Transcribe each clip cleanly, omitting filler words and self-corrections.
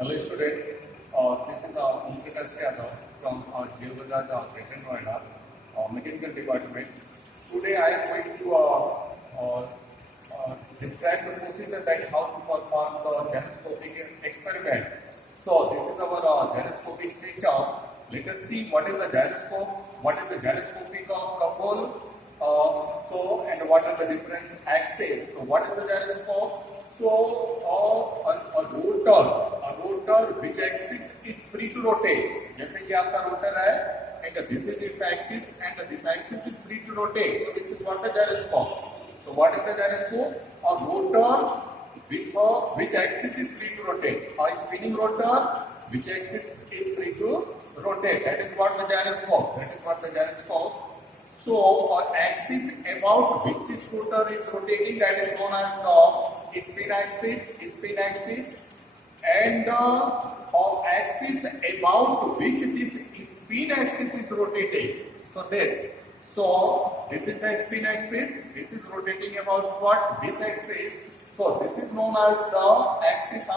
Hello student, this is Omprakash Yadav from Geobazar Greater Noida, Mechanical Department. Today I am going to describe the procedure that how to perform the gyroscopic experiment. So this is our gyroscopic setup. Let us see what is the gyroscope, what is the gyroscopic couple, and what are the different axes. So what is the gyroscope? So a rotor which axis is free to rotate. जैसे कि आपका rotor है, and this is its axis, and this axis is free to rotate. So this is what the gyroscope. So what is the gyroscope? A rotor with which axis is free to rotate. A spinning rotor which axis is free to rotate. That is what the gyroscope. That is what the gyroscope. So, axis about which this rotor is rotating, that is known as the spin axis, and axis about which this spin axis is rotating. So this is the spin axis. This is rotating about what? This axis. So this is known as the axis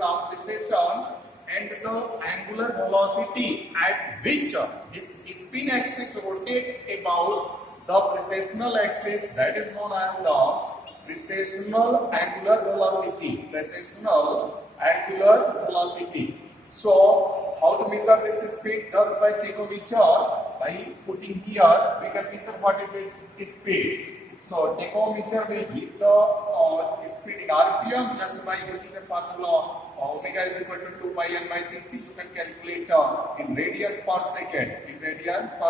of precession, and the angular velocity at which this spin axis rotates about the precessional axis, that is known as the precessional angular velocity. So how to measure this speed? Just by tachometer, by putting here, we can measure what is its speed. So tachometer will give the speed in RPM just by using the formula omega is equal to 2 pi n by 60. You can calculate in radian per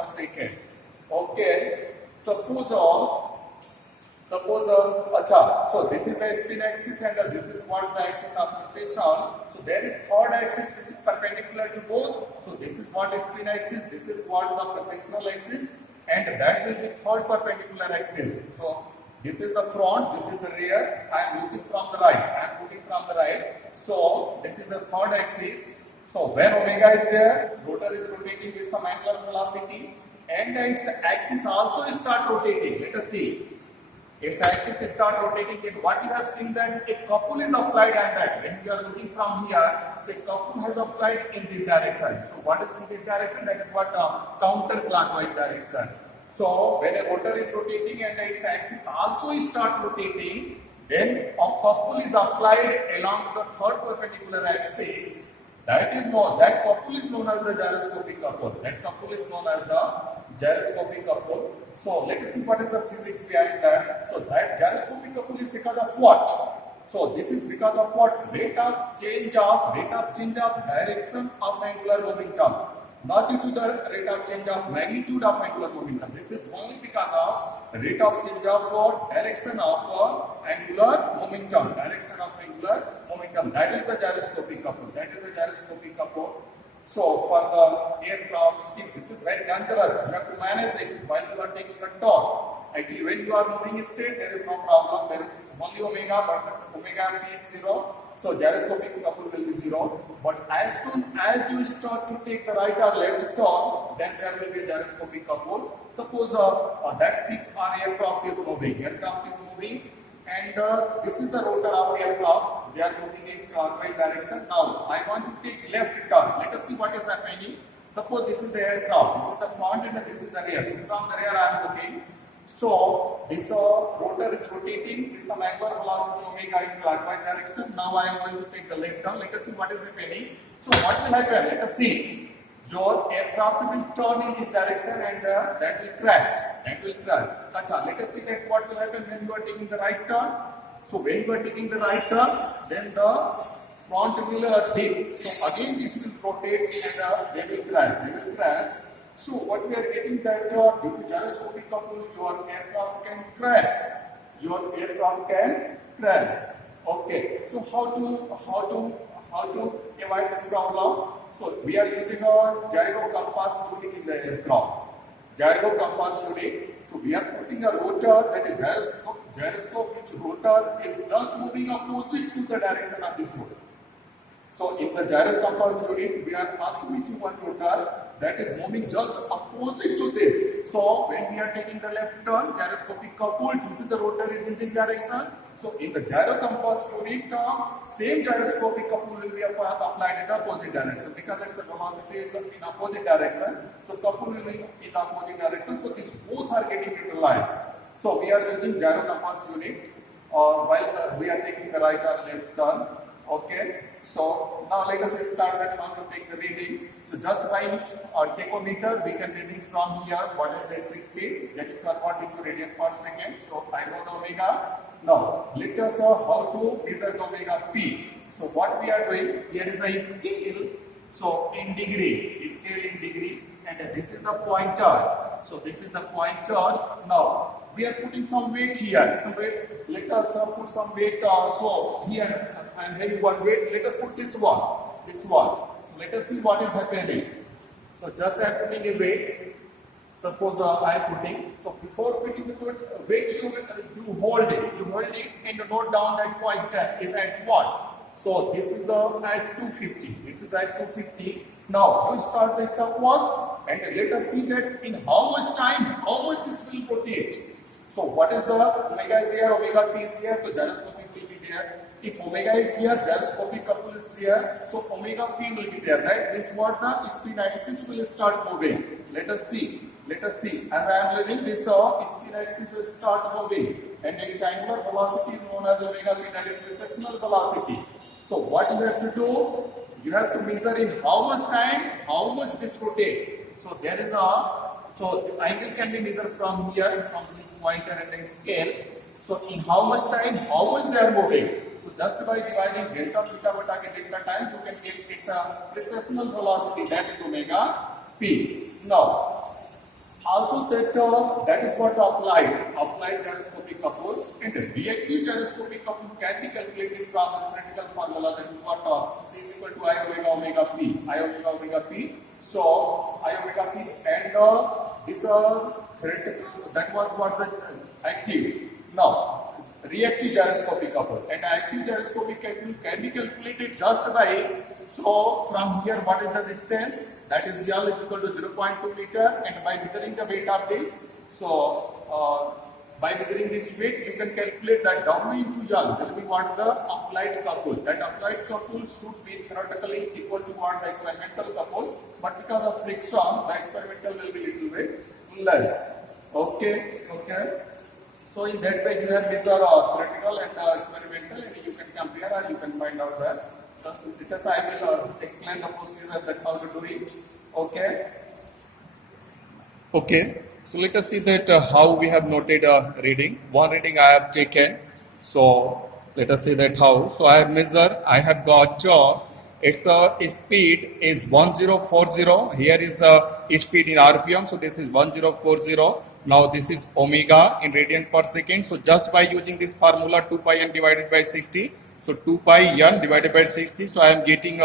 second. Okay. Suppose so this is the spin axis and this is what the axis of precession. So there is third axis which is perpendicular to both. So this is what is spin axis, this is what the precessional axis, and that will be third perpendicular axis. So this is the front, this is the rear. I am looking from the right. So this is the third axis. So when omega is there, rotor is rotating with some angular velocity, and its axis also start rotating. Let us see. If the axis start rotating, then what you have seen that a couple is applied at that. When you are looking from here, so a couple has applied in this direction. So what is in this direction? That is what counterclockwise direction. So when a rotor is rotating and its axis also start rotating, then a couple is applied along the third perpendicular axis. That couple is known as the gyroscopic couple. So let us see what is the physics behind that. So that gyroscopic couple is because of what? So this is because of what? Rate of change of direction of angular momentum. Not due to the rate of change of magnitude of angular momentum. This is only because of rate of change of direction of angular momentum. That is the gyroscopic couple. So for the aircraft, see, this is very dangerous. You have to manage it while you are taking a turn. Actually, when you are moving straight, there is no problem. There is only omega, but omega is 0. So gyroscopic couple will be 0. But as soon as you start to take the right or left turn, then there will be a gyroscopic couple. Suppose that ship or aircraft is moving, and this is the rotor of aircraft. They are moving in clockwise direction. Now I want to take left turn. Let us see what is happening. Suppose this is the aircraft, this is the front, and this is the rear. So from the rear I am looking. So this rotor is rotating with some angular velocity omega in clockwise direction. Now I am going to take the left turn. Let us see what is happening. So what will happen? Let us see. Your aircraft will turn in this direction and that will crash. Acha, let us see that what will happen when you are taking the right turn. So when you are taking the right turn, then the front will dip. So again this will rotate and they will crash. So what we are getting that due to gyroscopic couple, your aircraft can crash. Okay. So how to avoid this problem? So we are using a gyro compass unit in the aircraft. So we are putting a rotor, that is gyroscope which rotor is just moving opposite to the direction of this rotor. So in the gyro compass unit, we are also making one rotor that is moving just opposite to this. So when we are taking the left turn, gyroscopic couple due to the rotor is in this direction. So in the gyro compass unit, same gyroscopic couple will be applied in the opposite direction because its velocity is in opposite direction. So couple will be in the opposite direction. So these both are getting utilized. So we are using gyro compass unit while we are taking the right or left turn. Okay, so now let us start that how to take the reading. So just by tachometer, we can reading from here what is its speed, that is convert into radian per second. So I know the omega. Now let us how to measure the omega p. So what we are doing here is a scale. So in degree, scale in degree, and this is the pointer. So this is the pointer. Now we are putting some weight here. Some weight. Let us put some weight. So here I am having one weight. Let us put this one. This one. So let us see what is happening. So just I am putting a weight. Suppose I am putting. So before putting the weight, you hold it. You hold it and you note down that pointer is at what. So this is at 250. This is at 250. Now you start the stopwatch and let us see that in how much time, how much this will rotate. So what is the omega is here, omega p is here, so gyroscopic will be there. If omega is here, gyroscopic couple is here, so omega p will be there, right? This what the spin axis will start moving. Let us see. Let us see. As I am leaving this spin axis will start moving, and its angular velocity is known as omega p, that is recessional velocity. So what you have to do? You have to measure in how much time, how much this rotates. So there is so the angle can be measured from here, from this pointer and then scale. So in how much time, how much they are moving. So just by dividing delta theta by delta time, you can get its recessional velocity, that is omega p. Now, also that is what applied gyroscopic couple, and reactive gyroscopic couple can be calculated from the theoretical formula, that is what C is equal to I omega omega p. So I omega p and this theoretical, that was what the active. Now reactive gyroscopic couple and active gyroscopic couple can be calculated just by, so from here what is the distance, that is L is equal to 0.2 meter, and by measuring the weight of this, so by measuring this weight you can calculate that W into L will be what the applied couple. That applied couple should be theoretically equal to what the experimental couple, but because of friction the experimental will be little bit less. Okay. So in that way you have measure theoretical and experimental, and you can compare and you can find out that. Because I will explain the procedure that how to do it. Okay. So let us see that how we have noted a reading. One reading I have taken. So let us see that how. So I have measured. I have got its speed is 1040. Here is speed in RPM. So this is 1040. Now this is omega in radian per second. So just by using this formula 2 pi n divided by 60. So 2 pi n divided by 60. So I am getting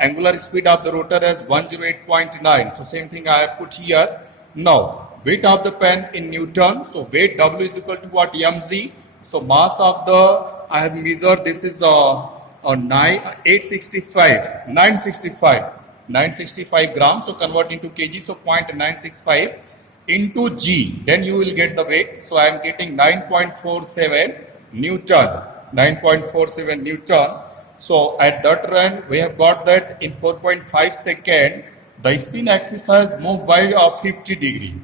angular speed of the rotor as 108.9. So same thing I have put here. Now weight of the pen in Newton. So weight W is equal to what? mg. So mass of the, I have measured, this is 965 grams. So convert into kg. So 0.965 into g. Then you will get the weight. So I am getting 9.47 Newton. 9.47 Newton. So at that run, we have got that in 4.5 seconds, the spin axis has moved by 50 degree.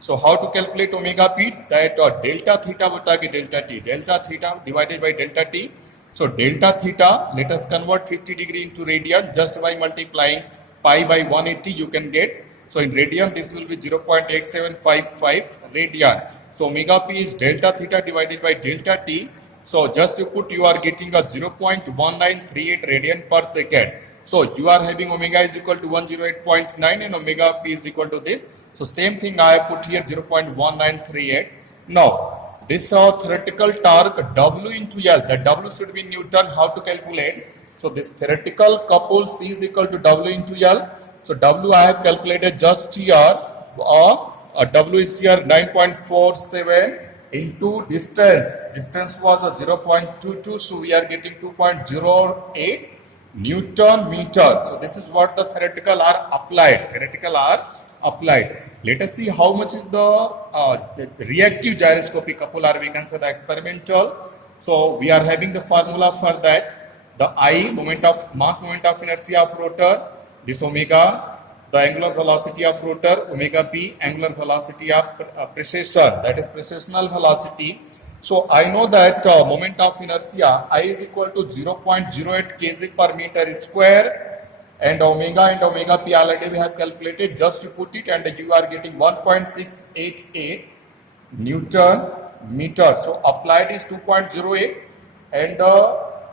So how to calculate omega p? That delta theta bata ke delta t. Delta theta divided by delta t. So delta theta, let us convert 50 degree into radian just by multiplying pi by 180 you can get. So in radian this will be 0.8755 radian. So omega p is delta theta divided by delta t. So just you put, you are getting a 0.1938 radian per second. So you are having omega is equal to 108.9 and omega p is equal to this. So same thing I put here 0.1938. Now this theoretical torque W into L, that W should be Newton. How to calculate? So this theoretical couple C is equal to W into L. So W I have calculated just here. W is here 9.47 into distance. Distance was 0.22, so we are getting 2.08. Newton meter. So this is what the theoretical are applied. Theoretical are applied. Let us see how much is the reactive gyroscopic couple, or we can say the experimental. So we are having the formula for that. The I, mass moment of inertia of rotor, this omega, the angular velocity of rotor, omega p, angular velocity of precession, that is precessional velocity. So I know that moment of inertia I is equal to 0.08 kg per meter square, and omega p already we have calculated. Just to put it, and you are getting 1.688 Newton meter. So applied is 2.08, and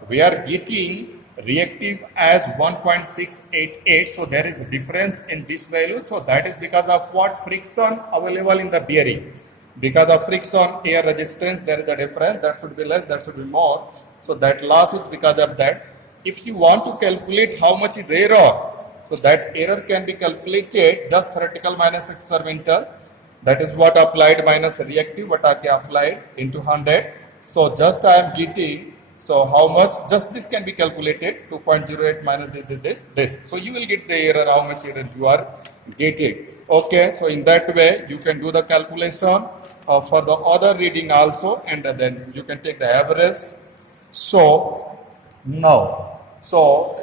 we are getting reactive as 1.688. So there is a difference in this value. So that is because of what? Friction available in the bearing. Because of friction, air resistance, there is a difference. That should be less, that should be more. So that loss is because of that. If you want to calculate how much is error, so that error can be calculated just theoretical minus experimental. That is what applied minus reactive, what are applied into 100. So just I am getting, so how much, just this can be calculated, 2.08 minus this. So you will get the error, how much error you are getting. Okay, so in that way you can do the calculation for the other reading also, and then you can take the average. So now, so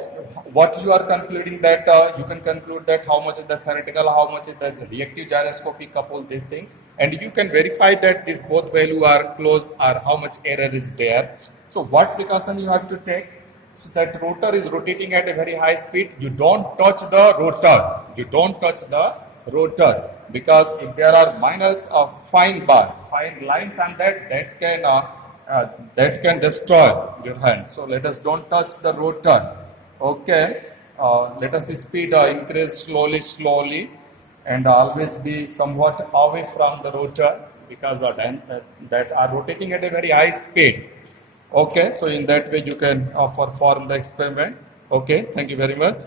what you are concluding that you can conclude that how much is the theoretical, how much is the reactive gyroscopic couple, this thing, and you can verify that these both value are close or how much error is there. So what precaution you have to take? So that rotor is rotating at a very high speed. You don't touch the rotor. You don't touch the rotor, because if there are minus fine lines on that, that can destroy your hand. So let us don't touch the rotor. Okay. Let us speed increase slowly, and always be somewhat away from the rotor, because that are rotating at a very high speed. Okay, so in that way you can perform the experiment. Okay, thank you very much.